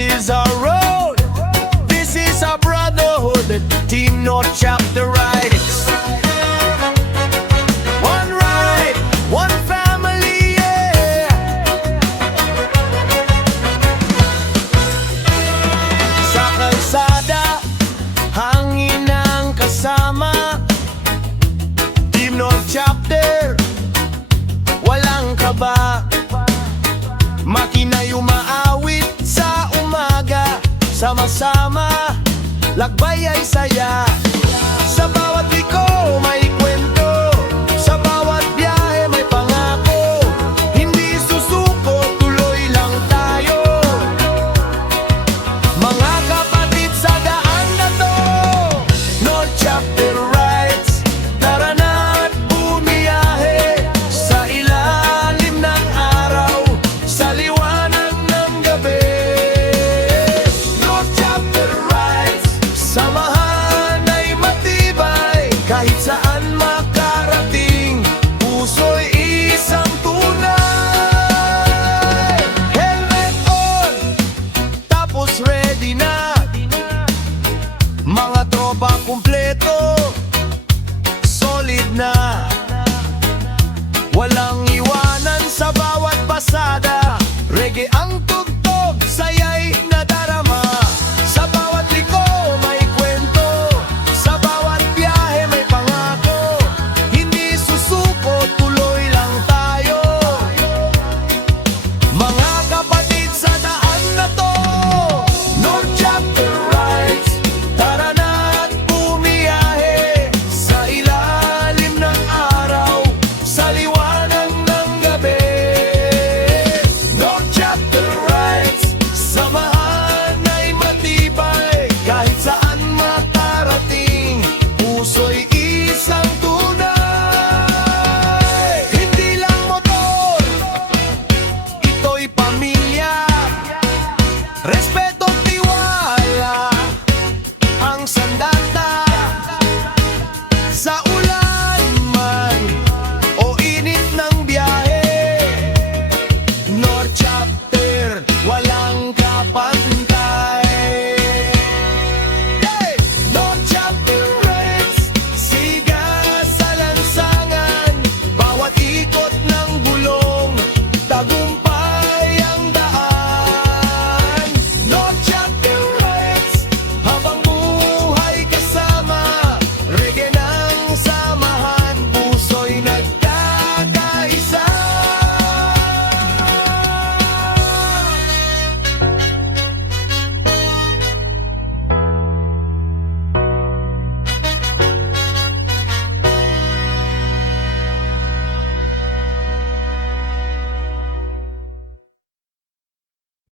is our road. This is our brotherhood. Team North Chapter Rides. One ride, one family, yeah. Sa kalsada, hangin ang kasama. Team North Chapter, walang kaba. Makina'y umaawit sa umaga. Sama-sama, lakbay ay saya. Sa bawat liko may kwento, sa bawat biyahe may pangako. Hindi susuko, tuloy lang tayo. Mga kapatid sa daan na to, North Chapter Rides. Tara na at bumiyahe sa ilalim ng araw, sa liwanag ng gabi. North Chapter Rides, samahan ay matibay. Kahit saan makarating, puso'y isang tunay. Helmet on, tapos ready na. Mga tropa kumpleto, solid na. Walang iwanan sa bawat pasada. Reggae ang tugtog, saya'y nadarama. Sa bawat liko may kwento, sa bawat biyahe may pangako. Hindi susuko, tuloy lang tayo. Mga kapatid sa daan na to, North Chapter Rides. Tara na at bumiyahe sa ilalim ng araw, sa liwanag ng gabi. North Chapter Rides, samahan ay matibay. Kahit saan makarating, puso'y isang tunay. Hindi lang motor, ito'y pamilya. Respeto at tiwala ang sandata. Sa ulan man o init ng biyahe, North Chapter, walang kapantay. Hey! North Chapter Rides, siga sa lansangan. Bawat ikot na